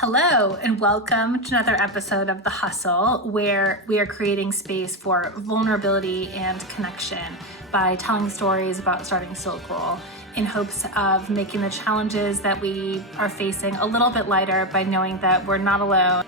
Hello, and welcome to another episode of The Hustle, where we are creating space for vulnerability and connection by telling stories about starting SilkRoll in hopes of making the challenges that we are facing a little bit lighter by knowing that we're not alone.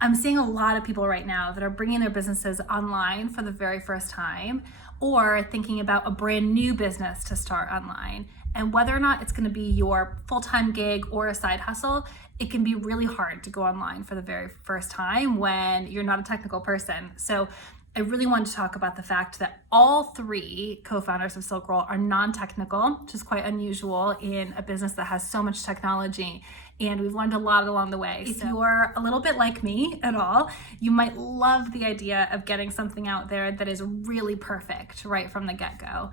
I'm seeing a lot of people right now that are bringing their businesses online for the very first time or thinking about a brand new business to start online. And whether or not it's going to be your full-time gig or a side hustle, it can be really hard to go online for the very first time when you're not a technical person. So I really wanted to talk about the fact that all three co-founders of SilkRoll are non-technical, which is quite unusual in a business that has so much technology. And we've learned a lot along the way. If you're a little bit like me at all, you might love the idea of getting something out there that is really perfect right from the get-go.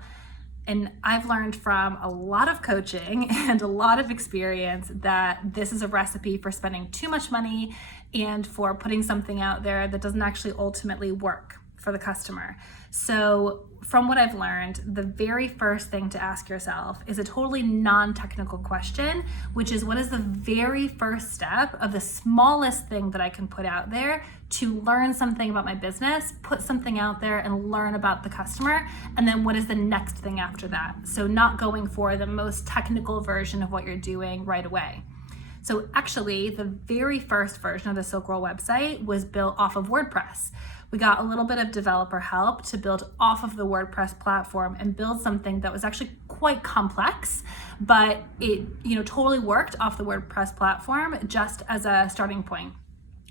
And I've learned from a lot of coaching and a lot of experience that this is a recipe for spending too much money and for putting something out there that doesn't actually ultimately work for the customer. So from what I've learned, the very first thing to ask yourself is a totally non-technical question, which is, what is the very first step of the smallest thing that I can put out there to learn something about my business, put something out there and learn about the customer, and then what is the next thing after that? So not going for the most technical version of what you're doing right away. So actually, the very first version of the SilkRoll website was built off of WordPress. We got a little bit of developer help to build off of the WordPress platform and build something that was actually quite complex, but it totally worked off the WordPress platform just as a starting point.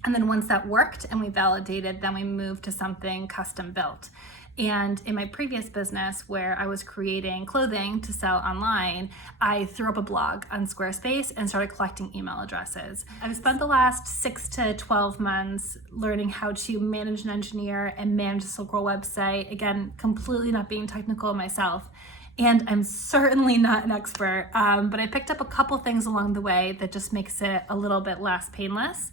And then once that worked and we validated, then we moved to something custom built. And in my previous business where I was creating clothing to sell online, I threw up a blog on Squarespace and started collecting email addresses. I've spent the last 6 to 12 months learning how to manage and engineer and manage a SilkRoll website. Again, completely not being technical myself. And I'm certainly not an expert, but I picked up a couple things along the way that just makes it a little bit less painless.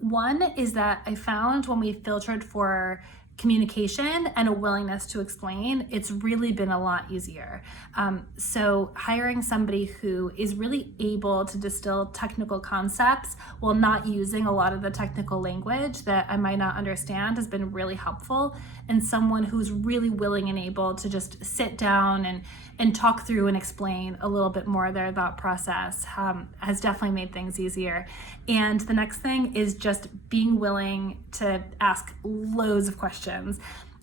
One is that I found when we filtered for communication and a willingness to explain, it's really been a lot easier. So hiring somebody who is really able to distill technical concepts while not using a lot of the technical language that I might not understand has been really helpful. And someone who's really willing and able to just sit down and talk through and explain a little bit more of their thought process has definitely made things easier. And the next thing is just being willing to ask loads of questions.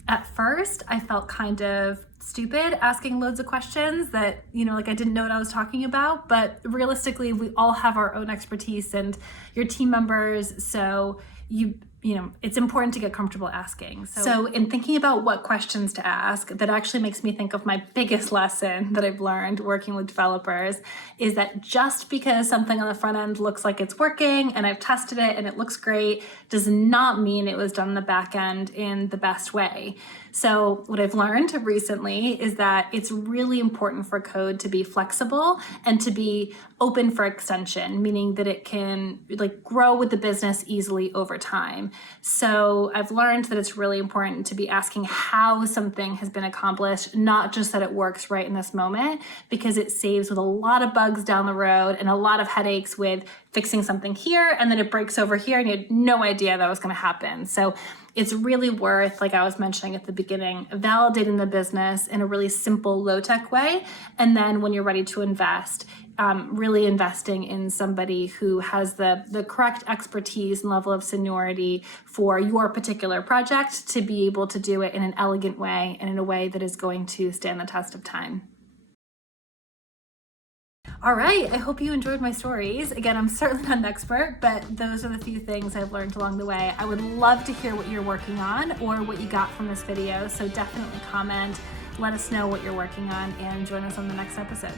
At first, I felt kind of stupid asking loads of questions that, I didn't know what I was talking about, but realistically, we all have our own expertise and your team members, so it's important to get comfortable asking. So in thinking about what questions to ask, that actually makes me think of my biggest lesson that I've learned working with developers is that just because something on the front end looks like it's working and I've tested it and it looks great does not mean it was done on the back end in the best way. So what I've learned recently is that it's really important for code to be flexible and to be open for extension, meaning that it can grow with the business easily over time. So I've learned that it's really important to be asking how something has been accomplished, not just that it works right in this moment, because it saves with a lot of bugs down the road and a lot of headaches with fixing something here and then it breaks over here and you had no idea that was going to happen. So it's really worth, like I was mentioning at the beginning, validating the business in a really simple, low-tech way. And then when you're ready to invest, really investing in somebody who has the correct expertise and level of seniority for your particular project to be able to do it in an elegant way and in a way that is going to stand the test of time. All right, I hope you enjoyed my stories. Again, I'm certainly not an expert, but those are the few things I've learned along the way. I would love to hear what you're working on or what you got from this video, so definitely comment, let us know what you're working on, and join us on the next episode.